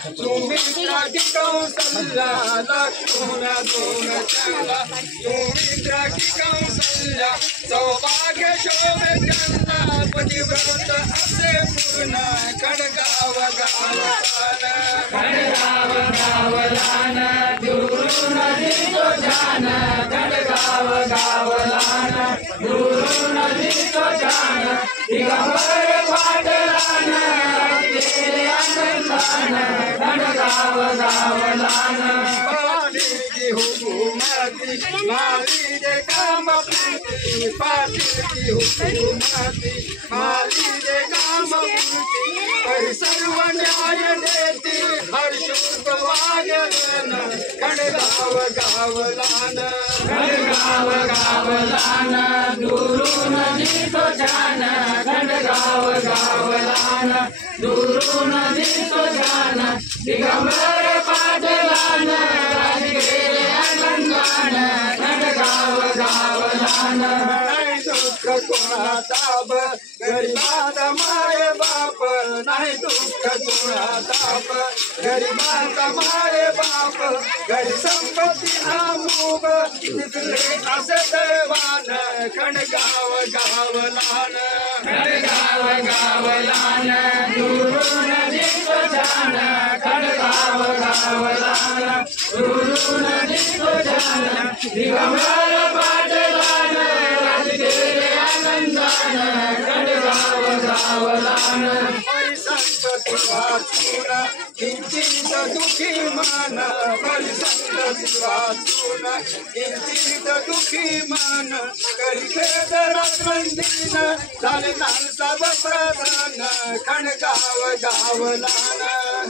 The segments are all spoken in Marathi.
सुमित्रा की कौसल्या लक्ष्मण दोन चला सुमित्रा की कौसल्या सौभाग्य शोभे त्यांना पतिव्रत असे पूर्ण खडगाव गावलान दुरून दिसतो छान खडगाव गावलान दुरून दिसतो छान दिगंबर पाटलान केले आनंदान खडगाव गावलान पाटील हुकुमाती माली दे काम पूर्ती पाटील की हुकुमाती माली दे काम पूर्ती पर सर्व न्याय देती हर शुभ वागन खडगाव गावलान दुरून दिसतो छान खडगाव गावलान दुरून दिसतो छान दिगंबर पाटलान केले आनंदान खडगाव गावलान दुःख कोणाचा गरीबाचा माय बाप नाही दुःख कोणाचा गरीबाचा माय बाप घरी संपत्ती अमोघ तिथले असे देवान खडगाव गावलान दुरून दिसतो छान खडगाव गावलान दुरून दिसतो छान दिगंबर पाटलान केले आनंदान खडगाव गावलान परिसंत वाचून किंचित दुखी मन परिसंत वाचून किंचित दुखी मन करी खेद रत्नंदीन झाले नालसा प्रधान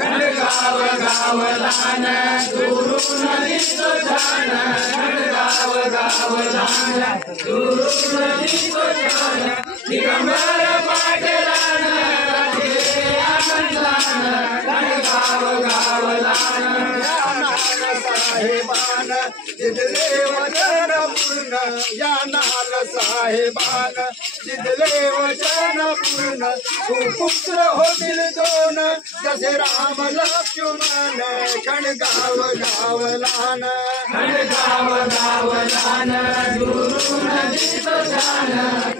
खडगाव गावलान दुरून दिसतो छान खडगाव गावलान दुरून दिसतो छान दिगंबर पाटलान केले आनंदान खडगाव गावलान साहेबान जिथले वचन पूर्ण या नाल साहेबान जिथले वचन पूर्ण सुपुत्र होतील दोन जसे राम लक्ष्मण खडगाव गावलान दुरून दिसतो छान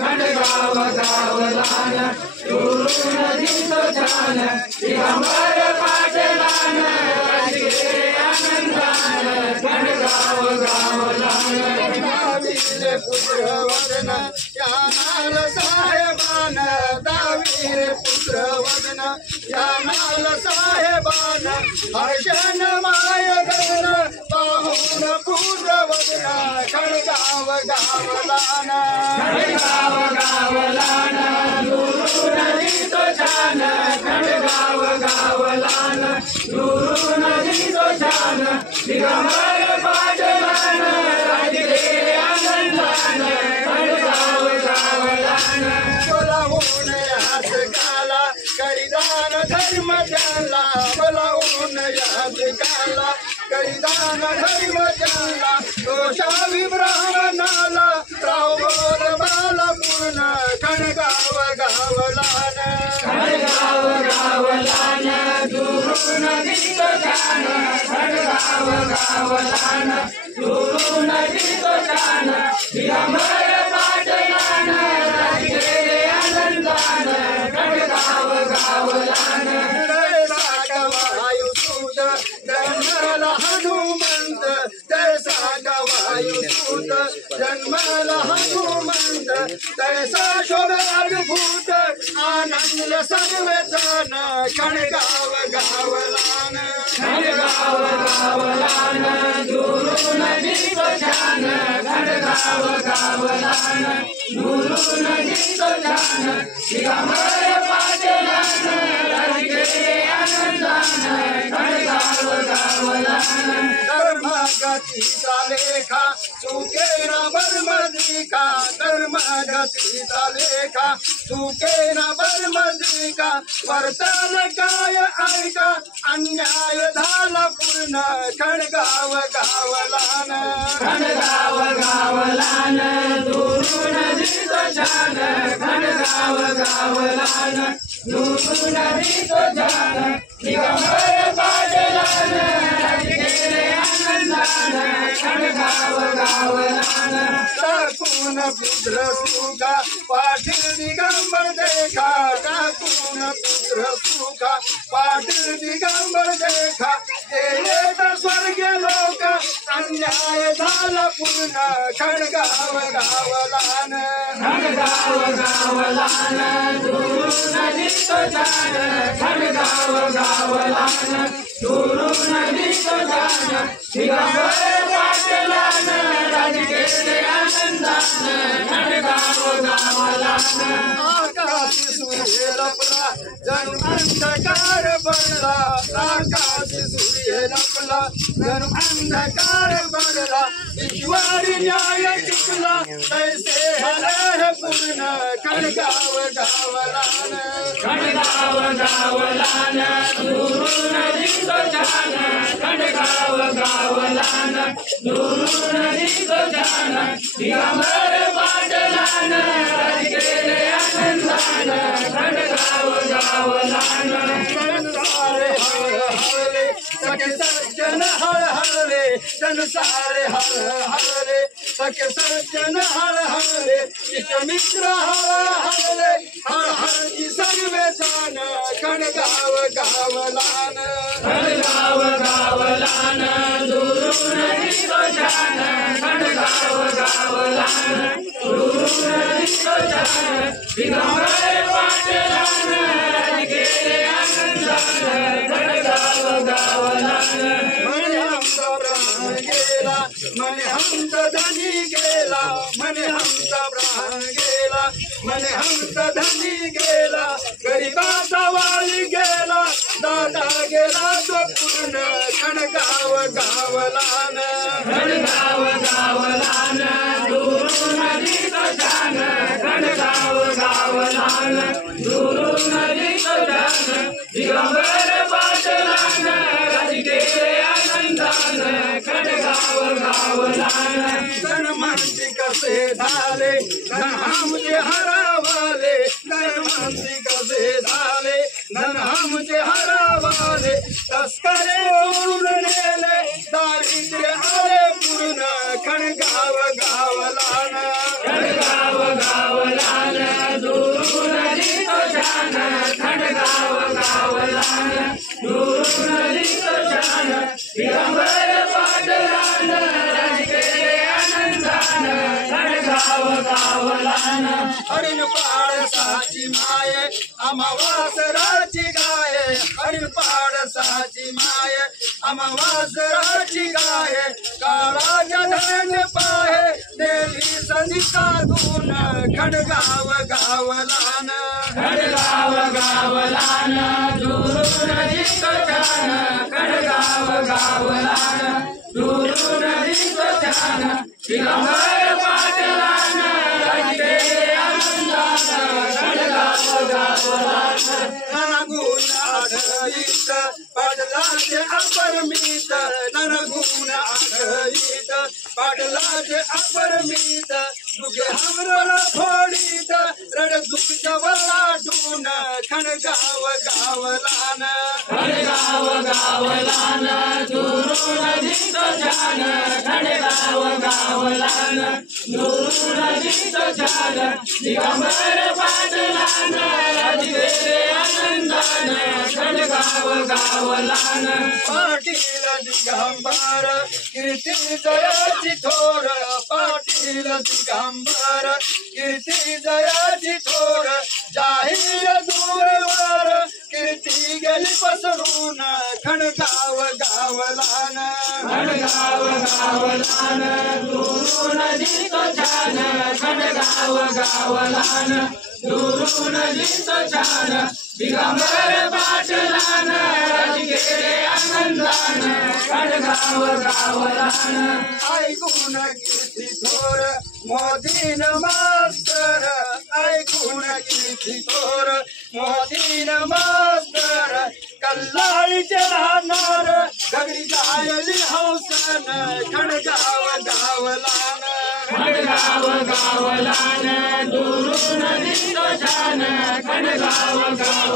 खडगाव गावलान दुरून दिसतो छान दिगंबर पाटलान केले आनंदान खडगाव गावलान दावीर पुत्र वदन या नाल साहेबान दावीर पुत्र वदन या नाल साहेबान हर्षण माय गण पाहून पुत्र वदन खडगाव गावलान दुरून दिसतो छान खडगाव गावलान दुरून दिसतो छान दिगंबर पाटलान केले आनंदान खडगाव गावलान बोलावून याच काला करीदान धर्म त्याला बोलावून याच काला करीदान धर्म त्याला दोषावी ब्राह्मणाला रावोर बाला पूर्ण खडगाव गावलान दुरून दिसतो छान खडगाव गावलान दुरून दिसतो छान दिगंबर पाटलान केले आनंदान खडगाव गावलान वायुसूत जन्माला हनुमंत तैसा वायुसूत जन्माला हनुमंत तैसा शोभाभूत आनंद सर्वजन खडगाव गावलान दुरून दिसतो छान खडगाव गावलान दुरून दिसतो छान दिगंबर पाटलान केले आनंदान खडगाव गावलान धर्मगतीचा लेखा सुखेना बर्मदिका धर्मगतीचा लेखा सुखेना बर्मदिका वर्तन काय ऐका अन्याय झाला पूर्ण खडगाव गावलान दुरून दिसतो छान खडगाव गावलान दुरून दिसतो छान दिगंबर गाव गावलान टाकून पुत्र सुखा पाटील दिगंबर देखा टाकून पुत्र सुखा पाटील दिगंबर देखा गेले तर स्वर्ग लोक अन्याय झाला पूर्ण खडगाव गावलान खडगाव गावलान दुरून दिसतो छान खडगाव गावलान दुरून दिसतो छान दिगंबर पाटलान राजकेले आनंदान खडगाव गावलान आकाश सूर्य लपला जणू अंधकार बनला आकाश सूर्य लपला जणू अंधकार बनला ईश्वरी न्याय टिकला तैसे हर पूर्ण खडगाव गावलान खडगाव गावलान दुरून दिसतो छान खडगाव गावलान दुरून दिसतो छान दिगंबर पाटलान राजकेले आनंदान खडगाव गावलान संसारे हळहळले सखे सज्जन हळहळले संसारे हळहळले सखे सज्जन हळहळले इष्टमित्र हळहळले हळहळची सर्वे जण खडगाव गावलान खडगाव गावलान दुरून दिसतो छान खडगाव गावलान दुरून दिसतो छान दिगंबर पाटलान राजकेले आनंदान खडगाव गावलान म्हणे आमचा प्राण गेला म्हणे आमचा धनी गेला म्हणे आमचा प्राण गेला म्हणे आमचा धनी गेला गरीबाचा वाली गेला दादा गेला तो पूर्ण खडगाव गावलान खडगाव गावलान दुरून दिसतो छान खडगाव गावलान दुरून दिसतो छान दिगंबर पाटलान राजकेले आनंदान खडगाव गावलान धन मानसी कसे झाले धन आमचे हरवले धन मानसी कसे झाले धन आमचे हरवले तस्करे ओढून नेले दारिद्र्य आले पूर्ण खडगाव गावलान खडगाव गावलान दुरून दिसतो छान खडगाव गावलान दुरून दिसतो छान दिगंबर पाटलान राजकेले आनंदान खडगाव गावलान हरिण पाडसाची माय अमावासराची गाय हरिण पाडसाची माय अमावासराची गाय काळाच्या धन पाहे नेली संधी साधून खडगाव गावलान खडगाव गावलान दुरून दिसतो छान खडगाव गावलान दुरून दिसतो छान दिगंबर पाटलान राजकेले आनंदान खडगाव गावलान नरगुण आढळीत पाटलाचे अपरमित नरगुण आढळीत पाटलाचे अपरमित दुखे हमरला फोडीत रड दुख जवळाटून खडगाव गावलान खडगाव गावलान दुरून दिसतो छान खडगाव गावलान दुरून दिसतो छान दिगंबर पाटलान राजकेले आनंदान खडगाव गावलान पाटील दिगंबर कीर्ती जयाची थोर पाटील दिगंबर कीर्ती जयाची थोर जाहीर दूरवर कीर्ती गेली पसरून खडगाव गावलान खडगाव गावलान दुरून दिसतो छान खडगाव गावलान दुरून दिसतो छान दिगंबर पाटलान राजकेले आनंदान खडगाव गावलान ऐकून कीर्ती थोर मोदीन मास्तर ऐकून कीर्ती थोर मोदीन मास्तर कल्लाळीचे राहणार गगरी जायली हौसन खडगाव गावलान खडगाव गावलान दुरून दिसतो छान खडगाव गावलान